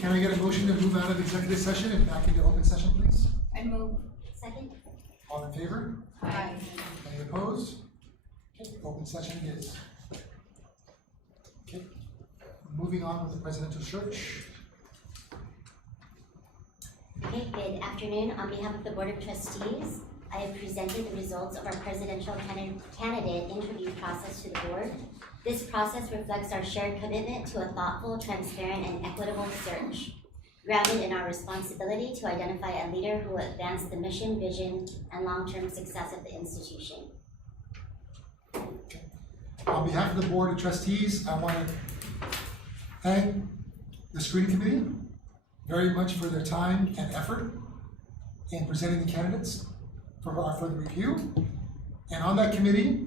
Can I get a motion to move out of executive session and back into open session, please? I move. Second? All in favor? Aye. Any opposed? Okay, open session it is. Okay, moving on with the presidential search. Okay, good afternoon. On behalf of the Board of Trustees, I have presented the results of our presidential candidate interview process to the board. This process reflects our shared commitment to a thoughtful, transparent, and equitable search, grounded in our responsibility to identify a leader who will advance the mission, vision, and long-term success of the institution. On behalf of the Board of Trustees, I want to thank the screening committee very much for their time and effort in presenting the candidates for the review. And on that committee,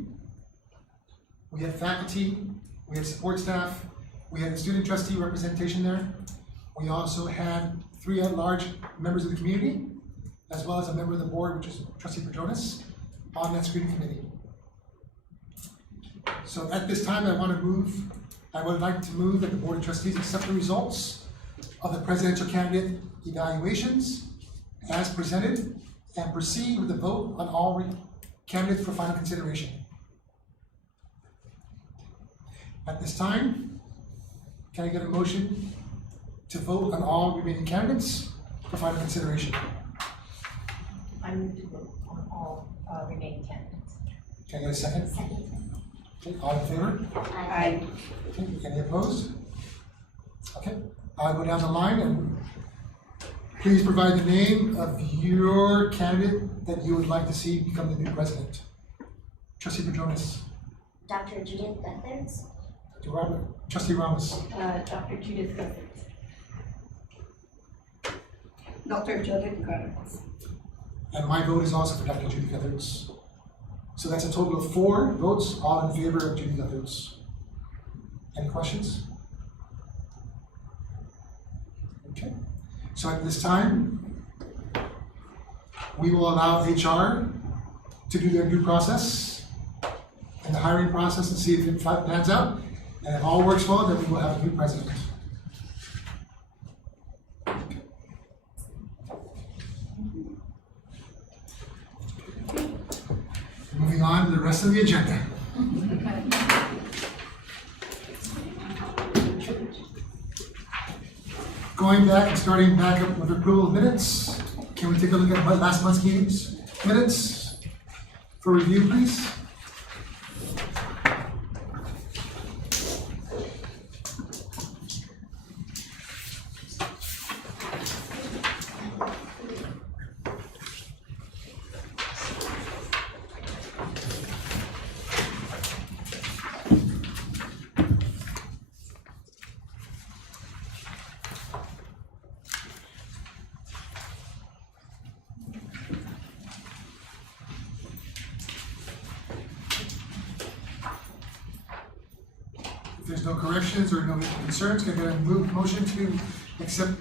we had faculty, we had support staff, we had student trustee representation there. We also had 3 at-large members of the community, as well as a member of the board, which is Trustee Pedronis, on that screening committee. So at this time, I would like to move that the Board of Trustees accept the results of the presidential candidate evaluations as presented and proceed with the vote on all candidates for final consideration. At this time, can I get a motion to vote on all remaining candidates for final consideration? I move to vote on all remaining candidates. Can I get a second? Second. Okay, all in favor? Aye. Okay, any opposed? Okay, I'll go down the line and please provide the name of your candidate that you would like to see become the new president. Trustee Pedronis. Dr. Judith Gutherz. Trustee Ramos. Dr. Judith Gutherz. Dr. Judith Gutherz. And my vote is also for Dr. Judy Gutherz. So that's a total of 4 votes, all in favor of Judy Gutherz. Any questions? Okay. So at this time, we will allow HR to do their due process and the hiring process and see if it pans out. And if all works well, then we will have a new president. Moving on to the rest of the agenda. Going back and starting back up with approval of minutes. Can we take a look at last month's meetings minutes for review, please? If there's no corrections or no concerns, can I get a motion to accept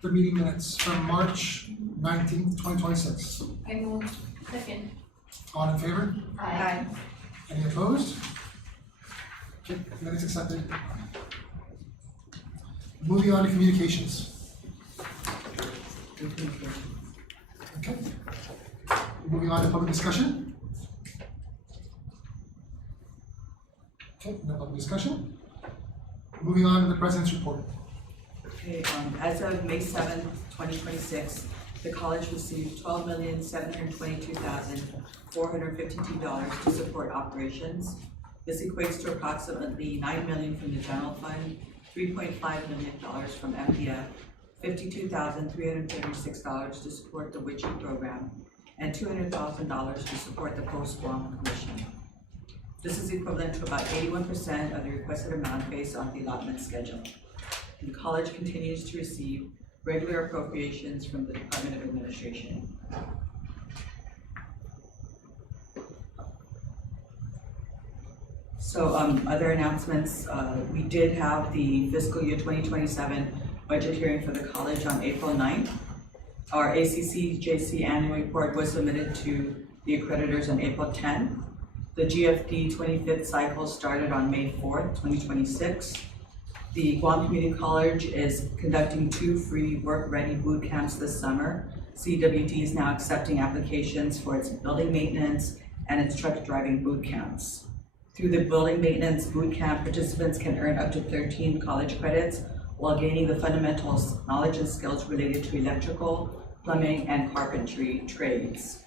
the meeting minutes from March 19th, 2026? I move. Second. All in favor? Aye. Any opposed? Okay, minutes accepted. Moving on to communications. Okay. Moving on to public discussion. Okay, no public discussion. Moving on to the president's report. Okay, as of May 7th, 2026, the college received $12,722,452 to support operations. This equates to approximately $9 million from the general fund, $3.5 million from MDF, $52,336 to support the WICHE program, and $200,000 to support the Post-Guam Commission. This is equivalent to about 81% of the requested amount based on the allotment schedule. The college continues to receive regular appropriations from the Department of Administration. So other announcements, we did have the fiscal year 2027 budget hearing for the college on April 9th. Our ACC-JC annual report was submitted to the accreditors on April 10th. The GFD 25th cycle started on May 4th, 2026. The Guam Community College is conducting 2 free work-ready boot camps this summer. CWD is now accepting applications for its building maintenance and its truck driving boot camps. Through the building maintenance boot camp, participants can earn up to 13 college credits while gaining the fundamental knowledge and skills related to electrical, plumbing, and carpentry trades.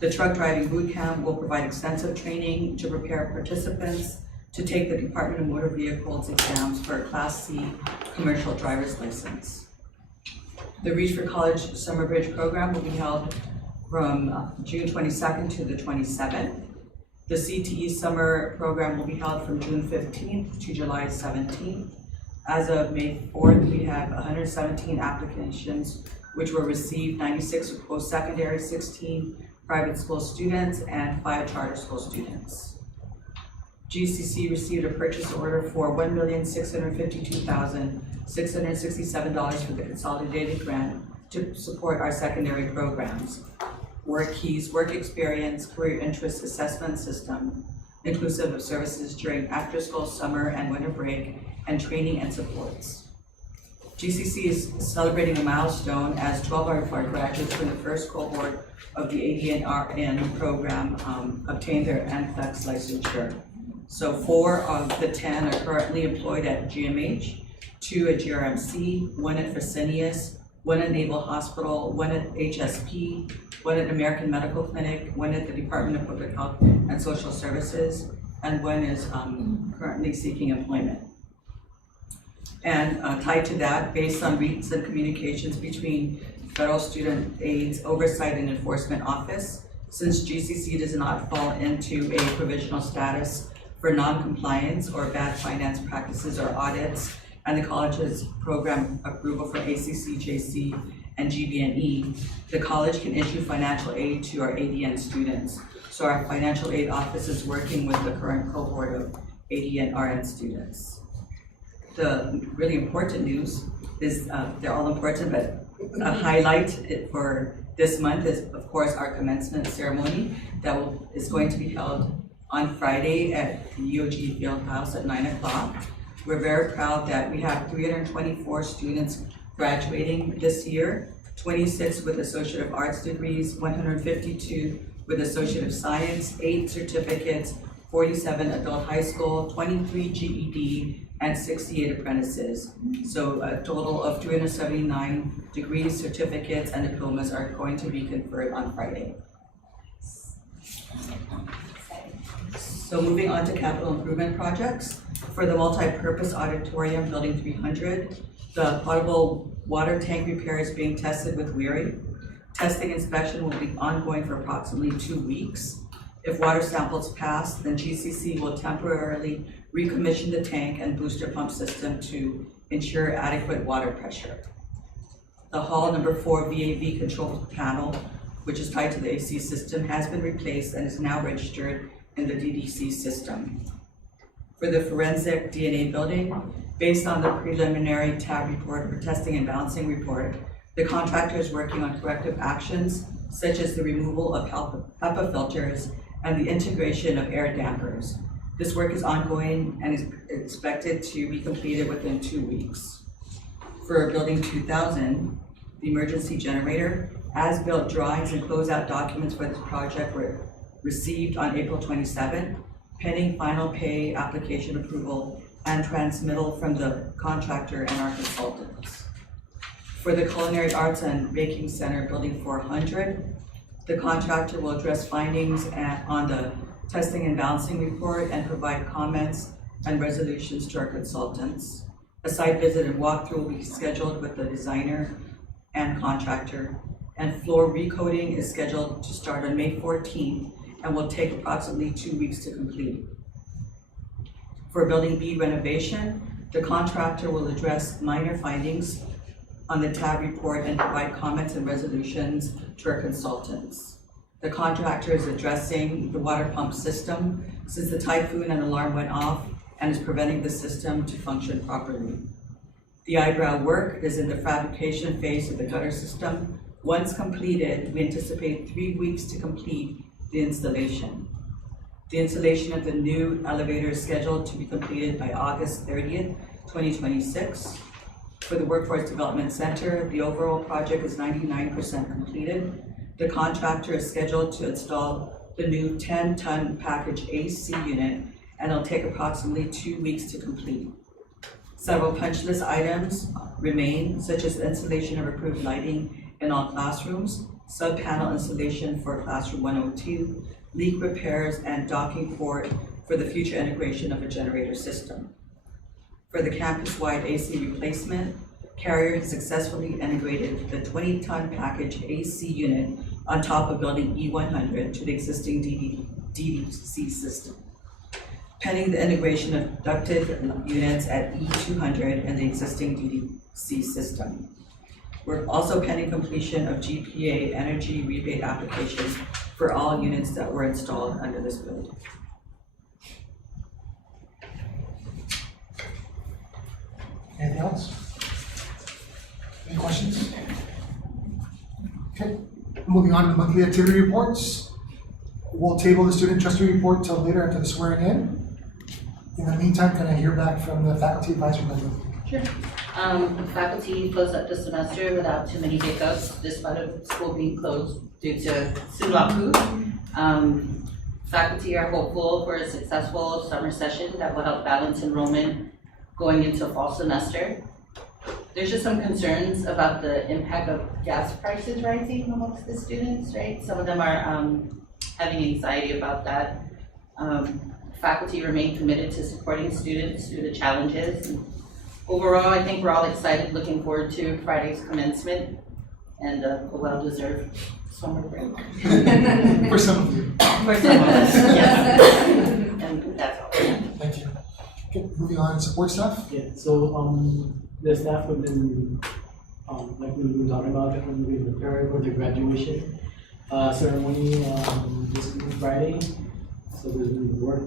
The truck driving boot camp will provide extensive training to prepare participants to take the Department of Motor Vehicles exams for a Class C commercial driver's license. The Reach for College Summer Bridge program will be held from June 22nd to the 27th. The CTE summer program will be held from June 15th to July 17th. As of May 4th, we have 117 applications which were received, 96 for post-secondary, 16 private school students, and 5 charter school students. GCC received a purchase order for $1,652,667 for the consolidated grant to support our secondary programs. Work Keys, Work Experience, Career Interest Assessment System, inclusive of services during after-school, summer, and winter break, and training and supports. GCC is celebrating a milestone as 12 of our graduates from the first cohort of the ADN-RN program obtained their NCLEX licensure. So 4 of the 10 are currently employed at GMH, 2 at GRMC, 1 at Fresenius, 1 at Naval Hospital, 1 at HSP, 1 at American Medical Clinic, 1 at the Department of Public Health and Social Services, and 1 is currently seeking employment. And tied to that, based on recent communications between Federal Student Aid's Oversight and Enforcement Office, since GCC does not fall into a provisional status for non-compliance or bad finance practices or audits, and the college's program approval for ACC, JC, and GBNE, the college can issue financial aid to our ADN students. So our financial aid office is working with the current cohort of ADN RN students. The really important news is, they're all important, but a highlight for this month is, of course, our commencement ceremony that is going to be held on Friday at the EOG Fieldhouse at 9 o'clock. We're very proud that we have 324 students graduating this year, 26 with Associate of Arts degrees, 152 with Associate of Science, 8 certificates, 47 adult high school, 23 GED, and 68 apprentices. So a total of 379 degrees, certificates, and diplomas are going to be conferred on Friday. So moving on to capital improvement projects. For the multi-purpose auditorium, Building 300, the potable water tank repair is being tested with WERI. Testing inspection will be ongoing for approximately 2 weeks. If water samples pass, then GCC will temporarily recommission the tank and booster pump system to ensure adequate water pressure. The Hall number 4 VAV control panel, which is tied to the AC system, has been replaced and is now registered in the DDC system. For the forensic DNA building, based on the preliminary TAB report or testing and balancing report, the contractor is working on corrective actions such as the removal of HEPA filters and the integration of air dampers. This work is ongoing and is expected to be completed within 2 weeks. For Building 2000, the emergency generator, as-built drawings and closeout documents for this project were received on April 27, pending final pay application approval and transmittal from the contractor and our consultants. For the Culinary Arts and Baking Center, Building 400, the contractor will address findings on the testing and balancing report and provide comments and resolutions to our consultants. A site visit and walkthrough will be scheduled with the designer and contractor, and floor recoating is scheduled to start on May 14th and will take approximately 2 weeks to complete. For Building B renovation, the contractor will address minor findings on the TAB report and provide comments and resolutions to our consultants. The contractor is addressing the water pump system since the typhoon and alarm went off and is preventing the system to function properly. The eyebrow work is in the fabrication phase of the gutter system. Once completed, we anticipate 3 weeks to complete the installation. The installation of the new elevator is scheduled to be completed by August 30th, 2026. For the Workforce Development Center, the overall project is 99% completed. The contractor is scheduled to install the new 10-ton package AC unit, and it'll take approximately 2 weeks to complete. Several punch list items remain, such as installation of approved lighting in all classrooms, sub-panel installation for classroom 102, leak repairs, and docking port for the future integration of a generator system. For the campus-wide AC replacement, Carrier has successfully integrated the 20-ton package AC unit on top of building E100 to the existing DDC system. Pending the integration of ducted units at E200 and the existing DDC system. We're also pending completion of GPA energy rebate applications for all units that were installed under this building. Anything else? Any questions? Okay, moving on to the monthly activity reports. We'll table the student trustee report till later after the swearing in. In the meantime, can I hear back from the faculty advisory committee? Sure. Faculty closed up the semester without too many hiccups, despite school being closed due to Sunwaku. Faculty are hopeful for a successful summer session that will help balance enrollment going into fall semester. There's just some concerns about the impact of gas prices rising amongst the students, right? Some of them are having anxiety about that. Faculty remain committed to supporting students through the challenges. Overall, I think we're all excited, looking forward to Friday's commencement and a well-deserved summer break. For some of you. For some of us, yes. And that's all. Thank you. Okay, moving on to support staff. Yeah, so the staff have been, like we've been talking about, when we prepare for the graduation ceremony this coming Friday. So there's been work,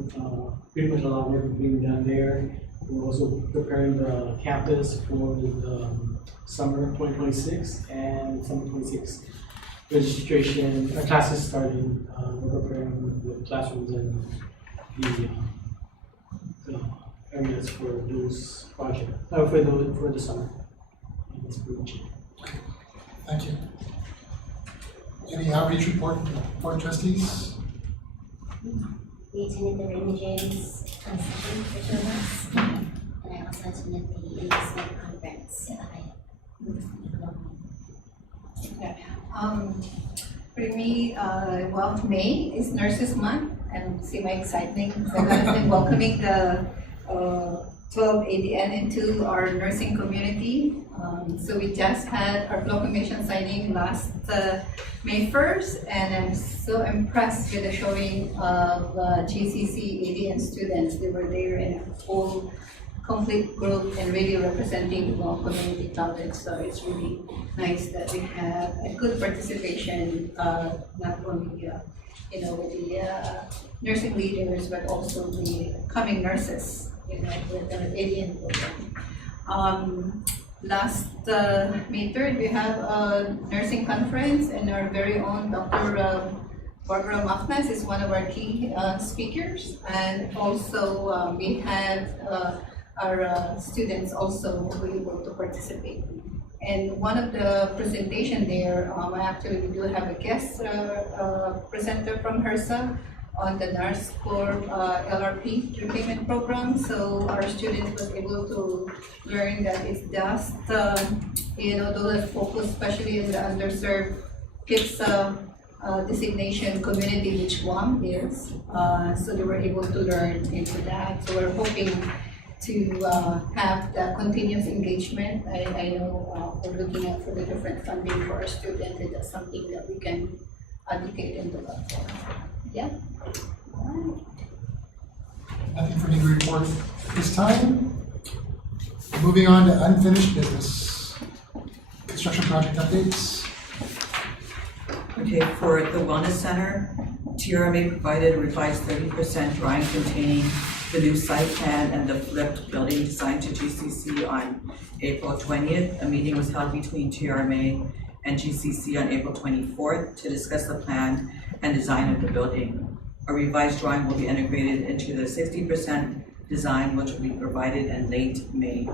pretty much a lot of work being done there. We're also preparing the campus for the summer 2026 and summer 26 registration. Classes starting. We're preparing the classrooms and the areas for those projects, for the summer. And that's pretty much it. Thank you. Any outreach report from the board of trustees? We attended the Raymond James session for 2 of us, and I also attended the investment conference. For me, well, May is Nurses Month, and see my excitement in welcoming the 12 ADN into our nursing community. So we just had our proclamation signing last May 1st, and I'm so impressed with the showing of GCC ADN students. They were there in a full, complete group and really representing the Hmong community college. So it's really nice that we have a good participation, not only with the nursing leaders, but also the coming nurses, with the ADN program. Last May 3rd, we have a nursing conference, and our very own Dr. Barbara Mafnas is one of our key speakers, and also we have our students also who were able to participate. And one of the presentation there, actually we do have a guest presenter from HRSA on the NARS Corp LRP repayment program. So our students was able to learn that it does, those focus especially in the underserved kids designation community, which Guam is. So they were able to learn into that. So we're hoping to have the continuous engagement. I know we're looking at for the different funding for our students, and that's something that we can advocate and develop. Yeah. Nothing for me to report this time. Moving on to unfinished business. Construction project updates. Okay, for the Wellness Center, TRMA provided a revised 30% drawing containing the new site plan and the flipped building design to GCC on April 20th. A meeting was held between TRMA and GCC on April 24th to discuss the plan and design of the building. A revised drawing will be integrated into the 60% design, which will be provided in late May.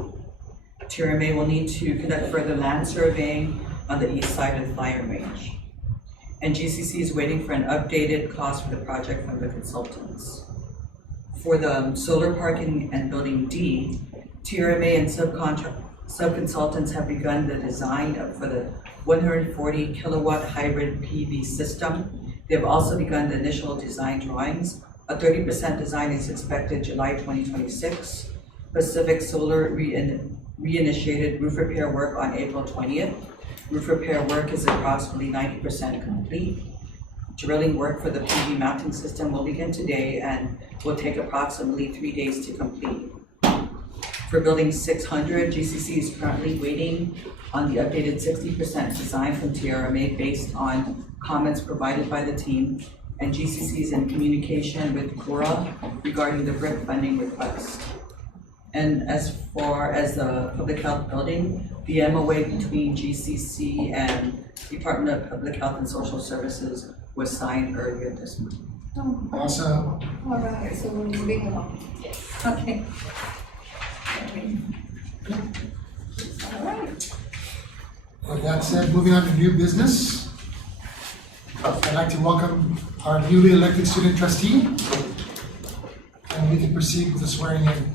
TRMA will need to conduct further land surveying on the east side of the firing range. And GCC is waiting for an updated cost for the project from the consultants. For the solar parking and building D, TRMA and subconsultants have begun the design for the 140 kilowatt hybrid PV system. They have also begun the initial design drawings. A 30% design is expected July 2026. Pacific Solar reinitiated roof repair work on April 20th. Roof repair work is approximately 90% complete. Drilling work for the PV mounting system will begin today and will take approximately 3 days to complete. For building 600, GCC is currently waiting on the updated 60% design from TRMA based on comments provided by the team, and GCC is in communication with Cora regarding the BRIC funding request. And as far as the public health building, the MOA between GCC and Department of Public Health and Social Services was signed earlier this month. Awesome. All right, so we're moving along. Yes. Okay. All right. With that said, moving on to new business. I'd like to welcome our newly elected student trustee, and we can proceed with the swearing in.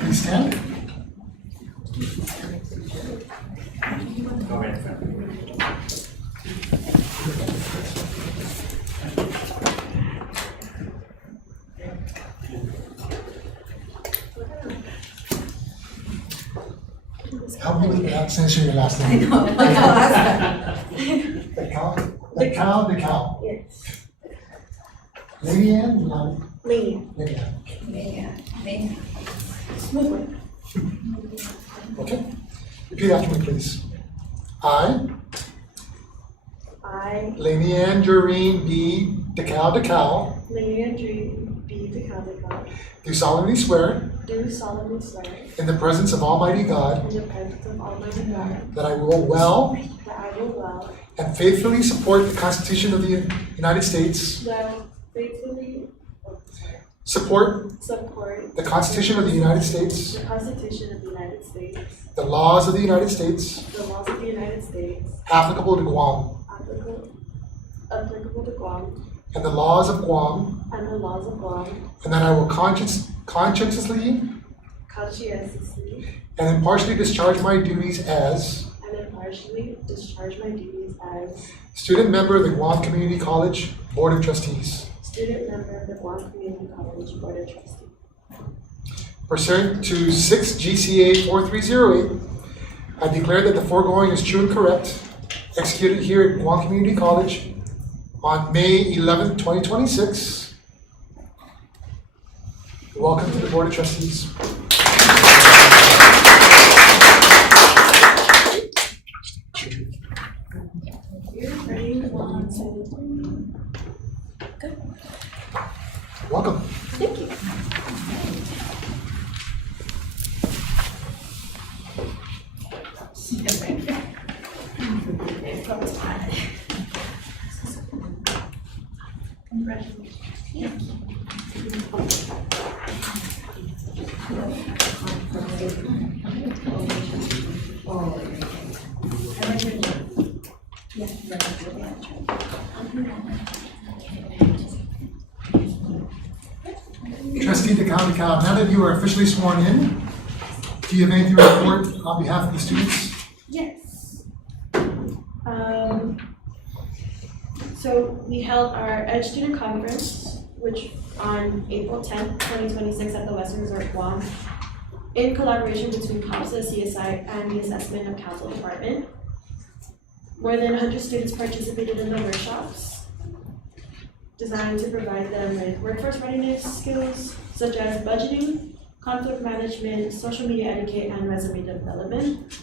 Please stand. Help me with the accent of your last I name. know. The cow. Yes. Lady Ann? Lady. Lady Ann. May Smoothly. Okay. Repeat after me, please. I, Lady Ann Doreen B. DeCal, Lady Andrew B. DeCal, do solemnly swear do solemnly swear in the presence of Almighty God in the presence of Almighty God that I will well that I will well, and faithfully support the Constitution of the United States, that I will faithfully support support the Constitution of the United States, the Constitution of the United States, the laws of the United States the laws of the United States, applicable to Guam, applicable to Guam, and the laws of Guam, and the laws of Guam, and that I will conscientiously conscientiously and impartially discharge my duties as and impartially discharge my duties as student member of the Guam Community College Board of Trustees. student member of the Guam Community College Board of Trustees. Pursuant to 6 GCA 4308, I declare that the foregoing is true and correct, executed here at Guam Community College on May 11, 2026. Welcome to the Board of Trustees. Ready? 1, 2, 3. Welcome. Thank you. Trustee DeCal, now that you are officially sworn in, do you have anything to report on behalf of the students? Yes. So we held our Edge Student Conference, which on April 10th, 2026 at the Western Resort Guam, in collaboration between COPSA, CSI, and the Assessment of Council Department. More than 100 students participated in the workshops designed to provide them with workforce readiness skills such as budgeting, conflict management, social media etiquette, and resume development.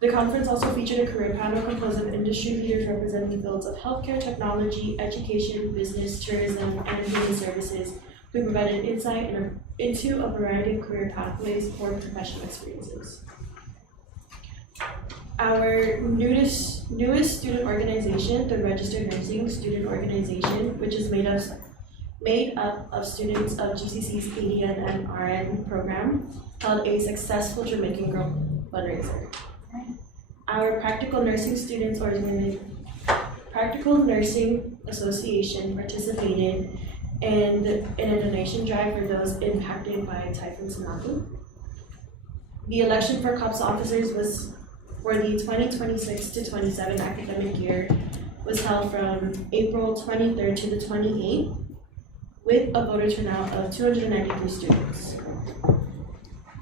The conference also featured a career panel composed of industry leaders representing the fields of healthcare, technology, education, business, tourism, and human services, who provided insight into a variety of career pathways or professional experiences. Our newest student organization, the Registered Nursing Student Organization, which is made up of students of GCC's ADN and RN program, held a successful Jamaican Girl fundraiser. Our Practical Nursing Association participated in a donation drive for those impacted by Typhoon Sinlaku. The election for COPS officers was for the 2026 to 27 academic year was held from April 23rd to the 28th with a voter turnout of 293 students.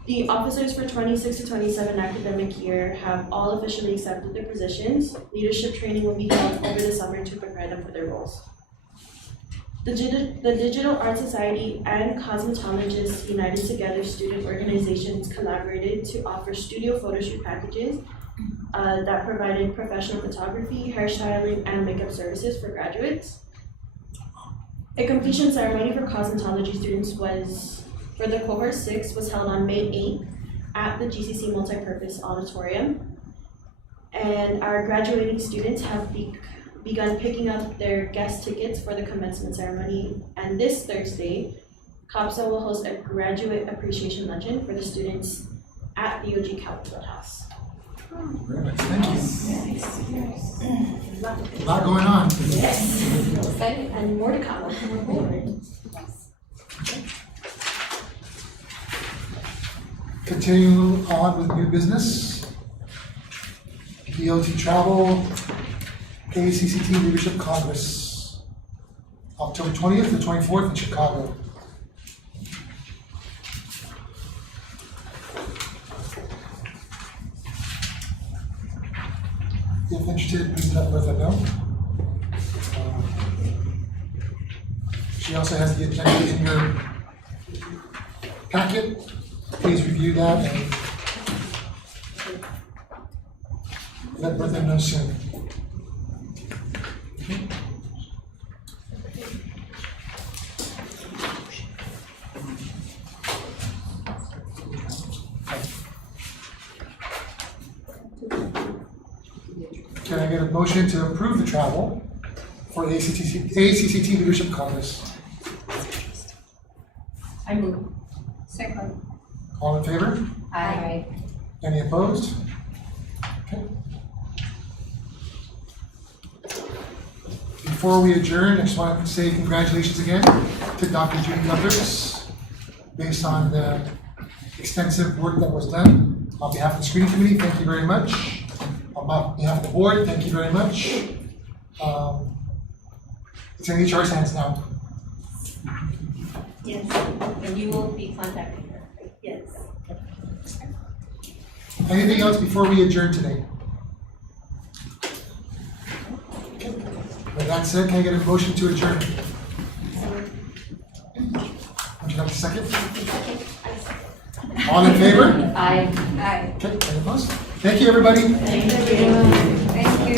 The officers for 26 to 27 academic year have all officially accepted their positions. Leadership training will be held over the summer to prepare them for their roles. The Digital Art Society and Cosmetologists United Together student organizations collaborated to offer studio photo shoot packages that provided professional photography, hairstyling, and makeup services for graduates. A completion ceremony for cosmetology students for the cohort 6 was held on May 8th at the GCC Multipurpose Auditorium. And our graduating students have begun picking up their guest tickets for the commencement ceremony. And this Thursday, COPSA will host a graduate appreciation luncheon for the students at the OG Calvin House. Very much, thank you. A lot going on. Yes, excited and more to come. Continuing on with new business. DOT Travel, ACCT Leadership Congress, October 20th to 24th in Chicago. If interested, please let Bertha know. She also has the agenda in your packet. Please review that and let Bertha know soon. Can I get a motion to approve the travel for the ACCT Leadership Congress? I move. Second. All in favor? Aye. Any opposed? Okay. Before we adjourn, I just want to say congratulations again to Dr. Judy Guthers, based on the extensive work that was done. On behalf of the screening committee, thank you very much. On behalf of the board, thank you very much. It's in HR's hands now. Yes, and you will be contacting her. Yes. Anything else before we adjourn today? Okay. With that said, can I get a motion to adjourn? Would you like a second? All in favor? Aye. Aye. Okay, any opposed? Thank you, everybody. Thank you. Thank you.